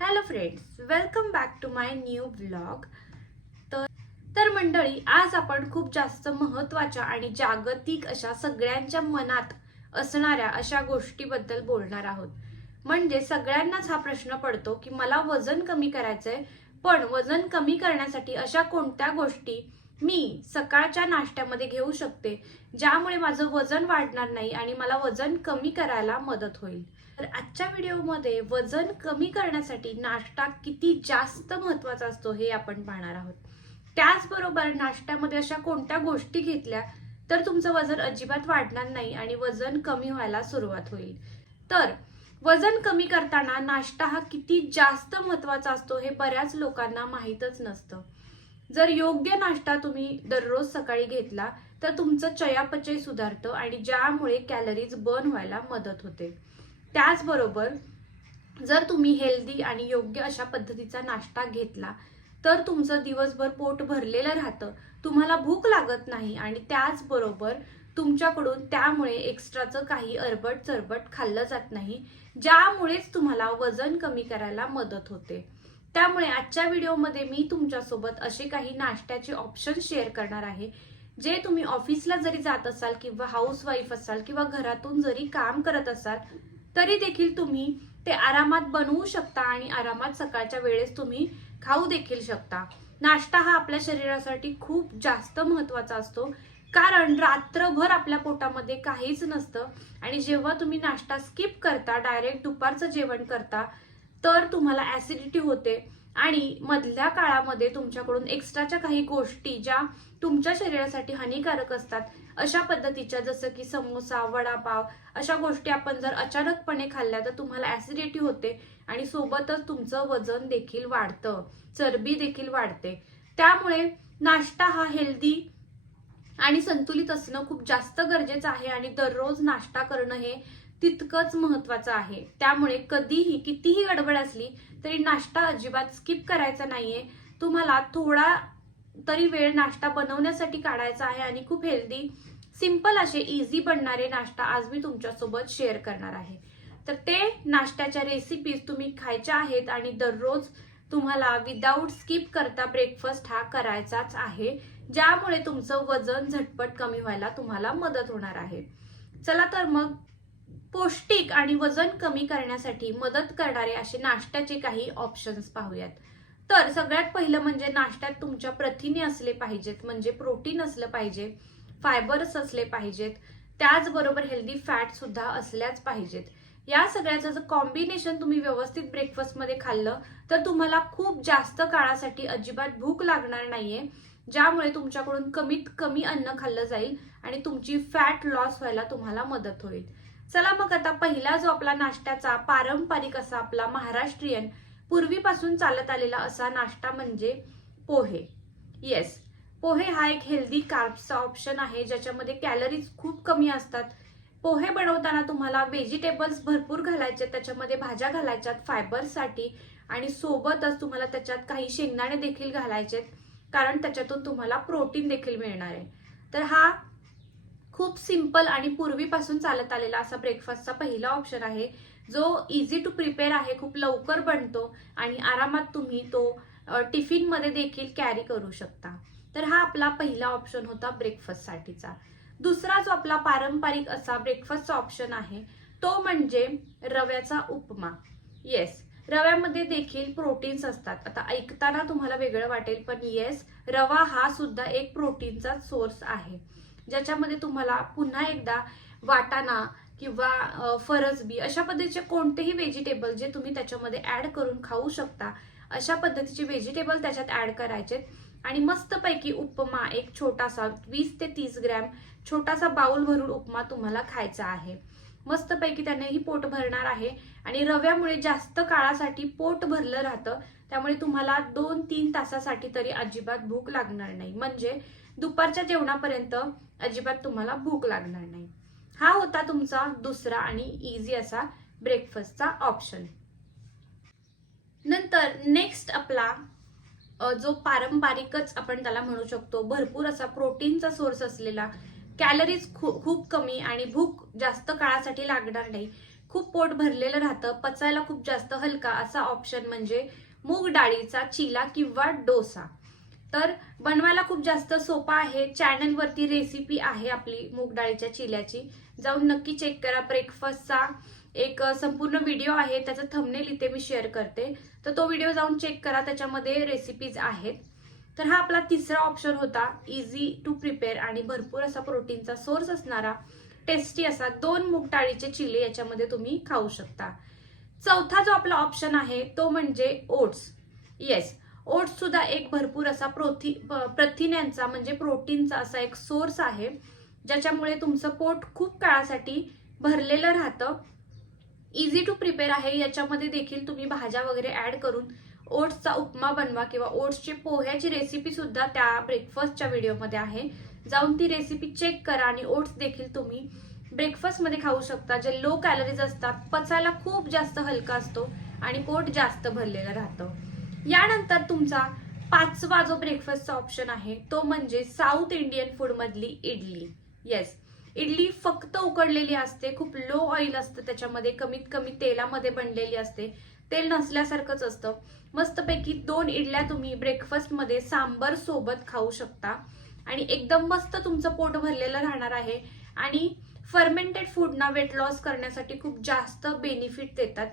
Hello friends welcome back to my new blog तर तर मंडळी आज आपण खूप जास्त महत्त्वाच्या आणि जागतिक अशा सगळ्यांच्या मनात असणाऱ्या अशा गोष्टीबद्दल बोलणार आहोत. म्हणजे सगळ्यांनाच हा प्रश्न पडतो की मला वजन कमी करायचंय पण वजन कमी करण्यासाठी अशा कोणत्या गोष्टी मी सकाळच्या नाश्त्यामध्ये घेऊ शकते ज्यामुळे माझं वजन वाढणार नाही आणि मला वजन कमी करायला मदत होईल. तर आजच्या व्हिडिओमध्ये वजन कमी करण्यासाठी नाश्ता किती जास्त महत्त्वाचा असतो हे आपण पाहणार आहोत. त्याचबरोबर नाश्त्यामध्ये अशा कोणत्या गोष्टी घेतल्या तर तुमचं वजन अजिबात वाढणार नाही आणि वजन कमी व्हायला सुरुवात होईल. तर वजन कमी करताना नाश्ता हा किती जास्त महत्त्वाचा असतो हे बऱ्याच लोकांना माहीतच नसतं. जर योग्य नाश्ता तुम्ही दररोज सकाळी घेतला तर तुमचं चयापचय सुधारतं आणि ज्यामुळे कॅलरीज बर्न व्हायला मदत होते. त्याचबरोबर जर तुम्ही हेल्दी आणि योग्य अशा पद्धतीचा नाश्ता घेतला तर तुमचं दिवसभर पोट भरलेलं राहतं तुम्हाला भूक लागत नाही आणि त्याचबरोबर तुमच्याकडून त्यामुळे एक्स्ट्राचं काही अरबट चरबट खाल्लं जात नाही ज्यामुळेच तुम्हाला वजन कमी करायला मदत होते. त्यामुळे आजच्या व्हिडिओमध्ये मी तुमच्यासोबत असे काही नाश्त्याचे ऑप्शन शेअर करणार आहे. जे तुम्ही ऑफिसला जरी जात असाल किंवा हाऊस वाईफ असाल किंवा घरातून जरी काम करत असाल तरी देखील तुम्ही ते आरामात बनवू शकता आणि आरामात सकाळच्या वेळेस तुम्ही खाऊ देखील शकता. नाश्ता हा आपल्या शरीरासाठी खूप जास्त महत्त्वाचा असतो. कारण रात्रभर आपल्या पोटामध्ये काहीच नसतं आणि जेव्हा तुम्ही नाश्ता स्किप करता डायरेक्ट दुपारचं जेवण करता तर तुम्हाला ऍसिडिटी होते. आणि मधल्या काळामध्ये तुमच्याकडून एक्स्ट्राच्या काही गोष्टी ज्या तुमच्या शरीरासाठी हानिकारक असतात अशा पद्धतीच्या जसं की समोसा वडापाव अशा गोष्टी आपण जर अचानकपणे खाल्ल्या तर तुम्हाला ऍसिडिटी होते आणि सोबतच तुमचं वजन देखील वाढतं. चरबी देखील वाढते. त्यामुळे नाश्ता हा हेल्दी आणि संतुलित असणं खूप जास्त गरजेचं आहे आणि दररोज नाश्ता करणं हे तितकंच महत्वाचं आहे. त्यामुळे कधीही कितीही गडबड असली तरी नाश्ता अजिबात स्किप करायचा नाहीये. तुम्हाला थोडा तरी वेळ नाश्ता बनवण्यासाठी काढायचा आहे आणि खूप हेल्दी सिंपल असे इझी बनणारे नाश्ता आज मी तुमच्यासोबत शेअर करणार आहे. तर ते नाश्त्याच्या रेसिपीज तुम्ही खायच्या आहेत आणि दररोज तुम्हाला विदाऊट स्किप करता ब्रेकफास्ट हा करायचाच आहे. ज्यामुळे तुमचं वजन झटपट कमी व्हायला तुम्हाला मदत होणार आहे. चला तर मग पौष्टिक आणि वजन कमी करण्यासाठी मदत करणारे असे नाश्त्याचे काही ऑप्शन्स पाहूयात. तर सगळ्यात पहिलं म्हणजे नाश्त्यात तुमच्या प्रथिने असले पाहिजेत म्हणजे प्रोटीन असलं पाहिजे फायबर्स असले पाहिजेत त्याचबरोबर हेल्दी फॅट सुद्धा असल्याच पाहिजेत. या सगळ्याचं जर कॉम्बिनेशन तुम्ही व्यवस्थित ब्रेकफास्टमध्ये खाल्लं तर तुम्हाला खूप जास्त काळासाठी अजिबात भूक लागणार नाहीये ज्यामुळे तुमच्याकडून कमीत कमी अन्न खाल्लं जाईल आणि तुमची फॅट लॉस व्हायला तुम्हाला मदत होईल. चला मग आता पहिला जो आपला नाश्त्याचा पारंपरिक असा आपला महाराष्ट्रीयन पूर्वीपासून चालत आलेला असा नाश्ता म्हणजे पोहे. येस पोहे हा एक हेल्दी कार्ब्सचा ऑप्शन आहे ज्याच्यामध्ये कॅलरीज खूप कमी असतात. पोहे बनवताना तुम्हाला व्हेजिटेबल्स भरपूर घालायचे त्याच्यामध्ये भाज्या घालायच्यात फायबरसाठी आणि सोबतच तुम्हाला त्याच्यात काही शेंगदाणे देखील घालायचेत कारण त्याच्यातून तुम्हाला प्रोटीन देखील मिळणार आहे. तर हा खूप सिंपल आणि पूर्वीपासून चालत आलेला असा ब्रेकफास्टचा पहिला ऑप्शन आहे. जो इझी टू प्रिपेअर आहे खूप लवकर बनतो आणि आरामात तुम्ही तो टिफिनमध्ये देखील कॅरी करू शकता. तर हा आपला पहिला ऑप्शन होता ब्रेकफास्टसाठीचा दुसरा जो आपला पारंपरिक असा ब्रेकफास्टचा ऑप्शन आहे तो म्हणजे रव्याचा उपमा. येस रव्यामध्ये देखील प्रोटीन्स असतात. आता ऐकताना तुम्हाला वेगळं वाटेल पण येस रवा हा सुद्धा एक प्रोटीनचा सोर्स आहे. ज्याच्यामध्ये तुम्हाला पुन्हा एकदा वाटाणा किंवा अ, फरसबी अशा पद्धतीचे कोणतेही व्हेजिटेबल जे तुम्ही त्याच्यामध्ये ऍड करून खाऊ शकता अशा पद्धतीचे व्हेजिटेबल त्याच्यात ऍड करायचे. आणि मस्तपैकी उपमा एक छोटासा वीस ते तीस ग्रॅम छोटासा बाउल भरून उपमा तुम्हाला खायचा आहे. मस्तपैकी त्यानेही पोट भरणार आहे. आणि रव्यामुळे जास्त काळासाठी पोट भरलं राहतं. त्यामुळे तुम्हाला दोन तीन तासासाठी तरी अजिबात भूक लागणार नाही. म्हणजे दुपारच्या जेवणापर्यंत अजिबात तुम्हाला भूक लागणार नाही. हा होता तुमचा दुसरा आणि इझी असा ब्रेकफास्टचा ऑप्शन नंतर नेक्स्ट आपला जो पारंपरिकच आपण त्याला म्हणू शकतो भरपूर असा प्रोटीनचा सोर्स असलेला कॅलरीज खूप कमी आणि भूक जास्त काळासाठी लागणार नाही खूप पोट भरलेलं राहतं पचायला खूप जास्त हलका असा ऑप्शन म्हणजे मूग डाळीचा चिला किंवा डोसा. तर बनवायला खूप जास्त सोपा आहे. चॅनलवरती रेसिपी आहे आपली मूग डाळीच्या चिल्याची. जाऊन नक्की चेक करा. ब्रेकफास्टचा एक संपूर्ण व्हिडिओ आहे. त्याचं थंबनेल इथे मी शेअर करते. तर तो व्हिडिओ जाऊन चेक करा. त्याच्यामध्ये रेसिपीज आहेत. तर हा आपला तिसरा ऑप्शन होता. इझी टू प्रिपेअर आणि भरपूर असा प्रोटीनचा सोर्स असणारा टेस्टी असा दोन मूग डाळीचे चिले याच्यामध्ये तुम्ही खाऊ शकता. चौथा जो आपला ऑप्शन आहे तो म्हणजे ओट्स येस ओट्स सुद्धा एक भरपूर असा प्रोथी प्रथिन्यांचा म्हणजे प्रोटीनचा असा एक सोर्स आहे ज्याच्यामुळे तुमचं पोट खूप काळासाठी भरलेलं राहतं. इझी टू प्रिपेअर आहे याच्यामध्ये देखील तुम्ही भाज्या वगैरे ॲड करून ओट्सचा उपमा बनवा किंवा ओट्सची पोह्याची रेसिपी सुद्धा त्या ब्रेकफास्टच्या व्हिडिओमध्ये आहे. जाऊन ती रेसिपी चेक करा आणि ओट्स देखील तुम्ही ब्रेकफास्टमध्ये खाऊ शकता जे लो कॅलरीज असतात पचायला खूप जास्त हलका असतो आणि पोट जास्त भरलेलं राहतं. यानंतर तुमचा पाचवा जो ब्रेकफास्टचा ऑप्शन आहे तो म्हणजे साऊथ इंडियन फूड मधली इडली. येस इडली फक्त उकडलेली असते खूप लो ऑइल असतं त्याच्यामध्ये कमीत कमी तेलामध्ये बनलेली असते. तेल नसल्यासारखंच असतं. मस्तपैकी दोन इडल्या तुम्ही ब्रेकफास्टमध्ये सांबर सोबत खाऊ शकता. आणि एकदम मस्त तुमचं पोट भरलेलं राहणार आहे. आणि फर्मेंटेड फूडना वेट लॉस करण्यासाठी खूप जास्त बेनिफिट देतात.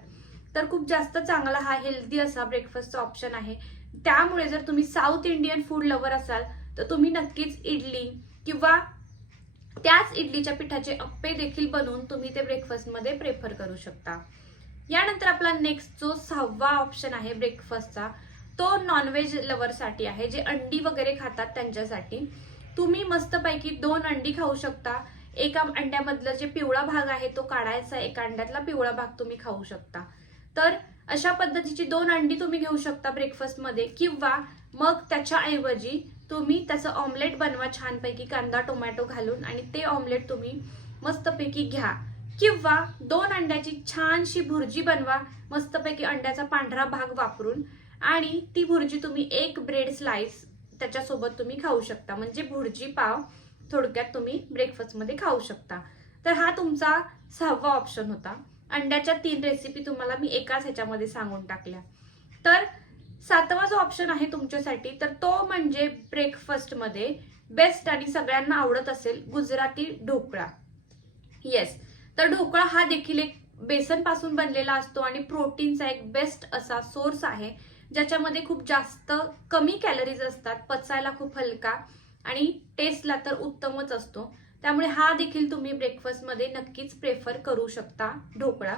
तर खूप जास्त चांगला हा हेल्दी असा ब्रेकफास्टचा ऑप्शन आहे. त्यामुळे जर तुम्ही साऊथ इंडियन फूड लवर असाल तर तुम्ही नक्कीच इडली किंवा त्याच इडलीच्या पिठाचे अप्पे देखील बनवून तुम्ही ते ब्रेकफास्टमध्ये प्रेफर करू शकता. यानंतर आपला नेक्स्ट जो सहावा ऑप्शन आहे ब्रेकफास्टचा तो नॉनव्हेज लवरसाठी आहे जे अंडी वगैरे खातात त्यांच्यासाठी. तुम्ही मस्तपैकी दोन अंडी खाऊ शकता. एका अंड्यामधलं जे पिवळा भाग आहे तो काढायचा एका अंड्यातला पिवळा भाग तुम्ही खाऊ शकता. तर अशा पद्धतीची दोन अंडी तुम्ही घेऊ शकता ब्रेकफास्टमध्ये किंवा मग त्याच्याऐवजी तुम्ही त्याचं ऑमलेट बनवा छानपैकी कांदा टोमॅटो घालून आणि ते ऑमलेट तुम्ही मस्तपैकी घ्या. किंवा दोन अंड्याची छानशी भुर्जी बनवा मस्तपैकी अंड्याचा पांढरा भाग वापरून आणि ती भुर्जी तुम्ही एक ब्रेड स्लाइस त्याच्यासोबत तुम्ही खाऊ शकता. म्हणजे भुर्जी पाव थोडक्यात तुम्ही ब्रेकफास्टमध्ये खाऊ शकता. तर हा तुमचा सहावा ऑप्शन होता. अंड्याच्या तीन रेसिपी तुम्हाला मी एकाच ह्याच्यामध्ये सांगून टाकल्या. तर सातवा जो ऑप्शन आहे तुमच्यासाठी तर तो म्हणजे ब्रेकफास्टमध्ये बेस्ट आणि सगळ्यांना आवडत असेल गुजराती ढोकळा. येस तर ढोकळा हा देखील एक बेसनपासून बनलेला असतो आणि प्रोटीनचा एक बेस्ट असा सोर्स आहे ज्याच्यामध्ये खूप जास्त कमी कॅलरीज असतात पचायला खूप हलका आणि टेस्टला तर उत्तमच असतो. त्यामुळे हा देखील तुम्ही ब्रेकफास्टमध्ये नक्कीच प्रेफर करू शकता ढोकळा.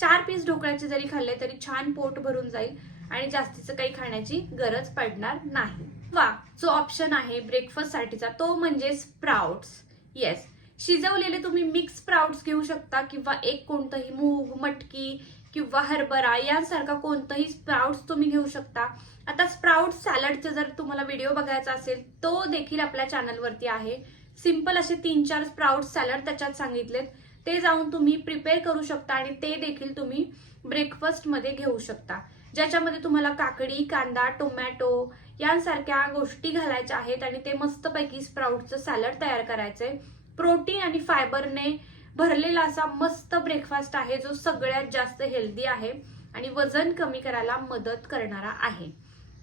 चार पीस ढोकळ्याचे जरी खाल्ले तरी छान पोट भरून जाईल आणि जास्तीचं काही खाण्याची गरज पडणार नाही. वा जो ऑप्शन आहे ब्रेकफास्ट साठीचा तो म्हणजे स्प्राउट्स येस शिजवलेले तुम्ही मिक्स स्प्राउट्स घेऊ शकता किंवा एक कोणतंही मूग मटकी किंवा हरभरा यांसारखा कोणतंही स्प्राउट्स तुम्ही घेऊ शकता. आता स्प्राउट सॅलडचा जर तुम्हाला व्हिडिओ बघायचा असेल तो देखील आपल्या चॅनलवरती आहे. सिंपल असे तीन चार स्प्राउट सॅलड त्याच्यात सांगितलेत. ते जाऊन तुम्ही प्रिपेअर करू शकता आणि ते देखील तुम्ही ब्रेकफास्टमध्ये घेऊ शकता. ज्याच्यामध्ये तुम्हाला काकडी कांदा टोमॅटो यांसारख्या गोष्टी घालायच्या आहेत आणि ते मस्तपैकी स्प्राउटचं सॅलड तयार करायचंय. प्रोटीन आणि फायबरने भरलेला असा मस्त ब्रेकफास्ट आहे जो सगळ्यात जास्त हेल्दी आहे आणि वजन कमी करायला मदत करणारा आहे.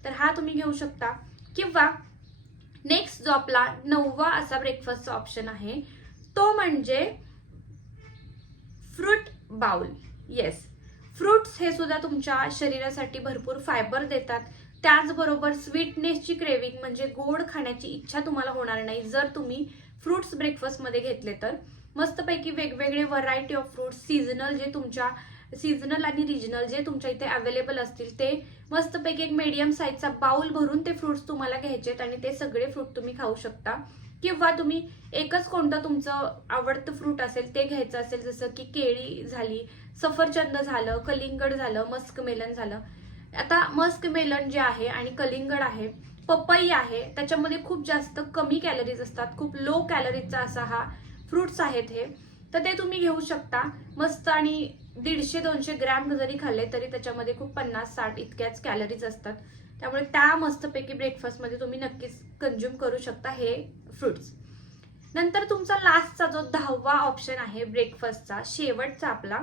तर हा तुम्ही घेऊ शकता. किंवा नेक्स्ट जो आपला नववा असा ब्रेकफास्टचा ऑप्शन आहे. तो म्हणजे फ्रूट बाउल येस फ्रुट्स हे सुद्धा तुमच्या शरीरासाठी भरपूर फायबर देतात. त्याचबरोबर स्वीटनेसची क्रेविंग म्हणजे गोड खाण्याची इच्छा तुम्हाला होणार नाही. जर तुम्ही फ्रुट्स ब्रेकफास्टमध्ये घेतले तर मस्तपैकी वेगवेगळे व्हरायटी ऑफ फ्रुट्स सीझनल जे तुमच्या सीझनल आणि रिजनल जे तुमच्या इथे अवेलेबल असतील ते मस्तपैकी एक मीडियम साईजचा बाउल भरून ते फ्रुट्स तुम्हाला घ्यायचेत आणि ते सगळे फ्रूट तुम्ही खाऊ शकता. किंवा तुम्ही एकच कोणतं तुमचं आवडतं फ्रूट असेल ते घ्यायचं असेल जसं की केळी झाली सफरचंद झालं कलिंगड झालं मस्क मेलन झालं. आता मस्क मेलन जे आहे आणि कलिंगड आहे पपई आहे त्याच्यामध्ये खूप जास्त कमी कॅलरीज असतात खूप लो कॅलरीजचा असा हा फ्रुट्स आहेत हे. तर ते तुम्ही घेऊ शकता. मस्त आणि दीडशे दोनशे ग्रॅम जरी खाल्ले तरी त्याच्यामध्ये खूप पन्नास साठ इतक्याच कॅलरीज असतात. त्यामुळे त्या मस्तपैकी ब्रेकफास्टमध्ये तुम्ही नक्कीच कंझ्युम करू शकता हे फ्रुट्स नंतर तुमचा लास्टचा जो दहावा ऑप्शन आहे ब्रेकफास्टचा शेवटचा आपला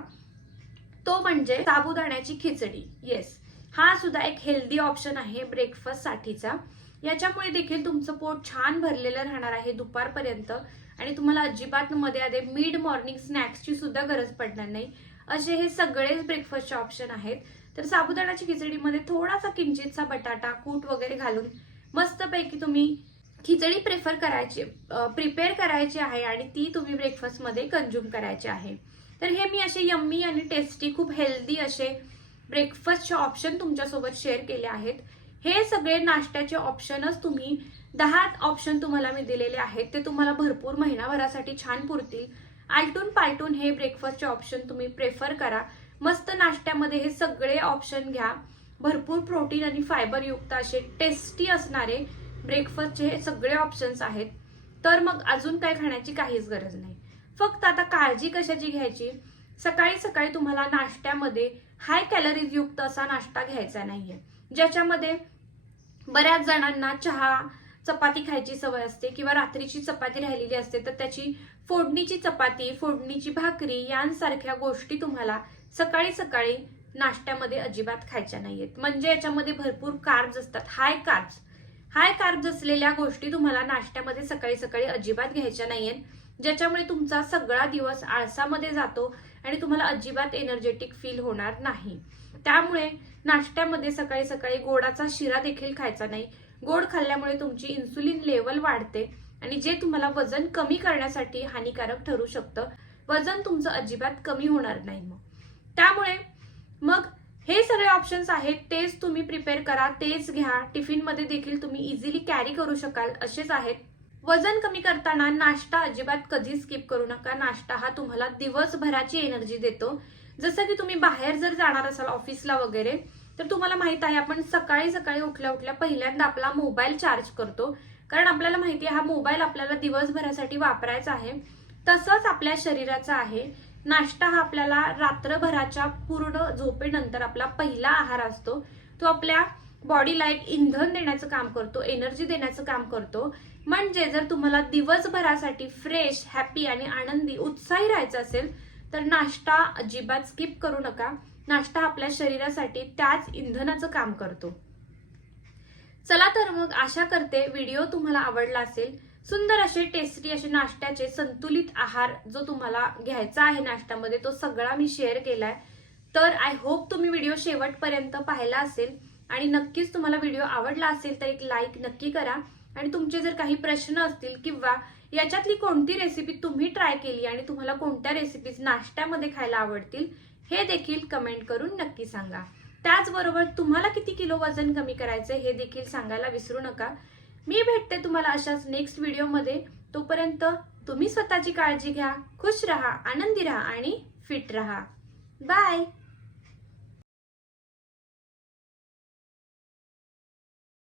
तो म्हणजे साबुदाण्याची खिचडी. येस हा सुद्धा एक हेल्दी ऑप्शन आहे ब्रेकफास्टसाठीचा याच्यामुळे देखील तुमचं पोट छान भरलेलं राहणार आहे दुपारपर्यंत. आणि तुम्हाला अजिबात मध्ये आधे मिड मॉर्निंग स्नॅक्सची सुद्धा गरज पडणार नाही. असे हे सगळेच ब्रेकफास्टचे ऑप्शन आहेत. तर साबुदाण्याची खिचडीमध्ये थोडासा किंचितचा बटाटा कूट वगैरे घालून मस्तपैकी तुम्ही खिचडी प्रेफर करायची प्रिपेअर करायची आहे आणि ती तुम्ही ब्रेकफास्टमध्ये कन्झ्युम करायची आहे. तर हे मी असे यम्मी आणि टेस्टी खूप हेल्दी असे ब्रेकफास्टचे ऑप्शन तुमच्यासोबत शेअर केले आहेत. हे सगळे नाश्त्याचे ऑप्शनच तुम्ही दहा ऑप्शन तुम्हाला मी दिलेले आहेत. ते तुम्हाला भरपूर महिनाभरासाठी छान पुरतील. आलटून पालटून हे ब्रेकफास्टचे ऑप्शन तुम्ही प्रेफर करा. मस्त नाश्त्यामध्ये हे सगळे ऑप्शन घ्या. भरपूर प्रोटीन आणि फायबरयुक्त असे टेस्टी असणारे ब्रेकफास्टचे हे सगळे ऑप्शन्स आहेत. तर मग अजून काय खाण्याची काहीच गरज नाही. फक्त आता काळजी कशाची घ्यायची? सकाळी सकाळी तुम्हाला नाश्त्यामध्ये हाय कॅलरीज युक्त असा नाश्ता घ्यायचा नाहीये. ज्याच्यामध्ये बऱ्याच जणांना चहा चपाती खायची सवय असते किंवा रात्रीची चपाती राहिलेली असते तर त्याची फोडणीची चपाती फोडणीची भाकरी यांसारख्या गोष्टी तुम्हाला सकाळी सकाळी नाश्त्यामध्ये अजिबात खायच्या नाहीयेत. म्हणजे याच्यामध्ये भरपूर कार्ब्स असतात. हाय कार्ब्स हाय कार्ब्स असलेल्या गोष्टी तुम्हाला नाश्त्यामध्ये सकाळी सकाळी अजिबात घ्यायच्या नाहीयेत. ज्याच्यामुळे तुमचा सगळा दिवस आळसामध्ये जातो आणि तुम्हाला अजिबात एनर्जेटिक फील होणार नाही. त्यामुळे नाश्त्यामध्ये सकाळी सकाळी गोडाचा शिरा देखील खायचा नाही. गोड खाल्ल्यामुळे तुमची इन्सुलिन लेवल वाढते. आणि जे तुम्हाला वजन कमी करण्यासाठी हानिकारक ठरू शकतं वजन तुमचं अजिबात कमी होणार नाही मग. त्यामुळे मग हे सगळे ऑप्शन्स आहेत तेच तुम्ही प्रिपेअर करा तेच घ्या. टिफिनमध्ये देखील तुम्ही इझिली कॅरी करू शकाल असेच आहेत. वजन कमी करताना नाश्ता अजिबात कधी स्किप करू नका. नाश्ता हा तुम्हाला दिवसभराची एनर्जी देतो. जसं की तुम्ही बाहेर जर जाणार असाल ऑफिसला वगैरे तर तुम्हाला माहीत आहे आपण सकाळी सकाळी उठल्या उठल्या पहिल्यांदा आपला मोबाईल चार्ज करतो. कारण आपल्याला माहिती आहे हा मोबाईल आपल्याला दिवसभरासाठी वापरायचा आहे. तसंच आपल्या शरीराचा आहे. नाश्ता हा आपल्याला रात्रभराच्या पूर्ण झोपेनंतर आपला पहिला आहार असतो. तो आपल्या बॉडीला एक इंधन देण्याचं काम करतो एनर्जी देण्याचं काम करतो. म्हणजे जर तुम्हाला दिवसभरासाठी फ्रेश हॅपी आणि आनंदी उत्साही राहायचं असेल तर नाश्ता अजिबात स्किप करू नका. नाश्ता आपल्या शरीरासाठी त्याच इंधनाचं काम करतो. चला तर मग आशा करते व्हिडिओ तुम्हाला आवडला असेल. सुंदर असे टेस्टी असे नाश्त्याचे संतुलित आहार जो तुम्हाला घ्यायचा आहे नाश्त्यामध्ये तो सगळा मी शेअर केलाय. तर आय होप तुम्ही व्हिडिओ शेवटपर्यंत पाहिला असेल आणि नक्कीच तुम्हाला व्हिडिओ आवडला असेल तर एक लाईक नक्की करा. आणि तुमचे जर काही प्रश्न असतील किंवा याच्यातली कोणती रेसिपी तुम्ही ट्राय केली आणि तुम्हाला कोणत्या रेसिपीज नाश्त्यामध्ये खायला आवडतील हे देखील कमेंट करून नक्की सांगा. त्याचबरोबर तुम्हाला किती किलो वजन कमी करायचं हे देखील सांगायला विसरू नका. मी भेटते तुम्हाला अशाच नेक्स्ट व्हिडिओमध्ये तोपर्यंत तुम्ही स्वतःची काळजी घ्या खुश रहा आनंदी राहा आणि फिट रहा. बाय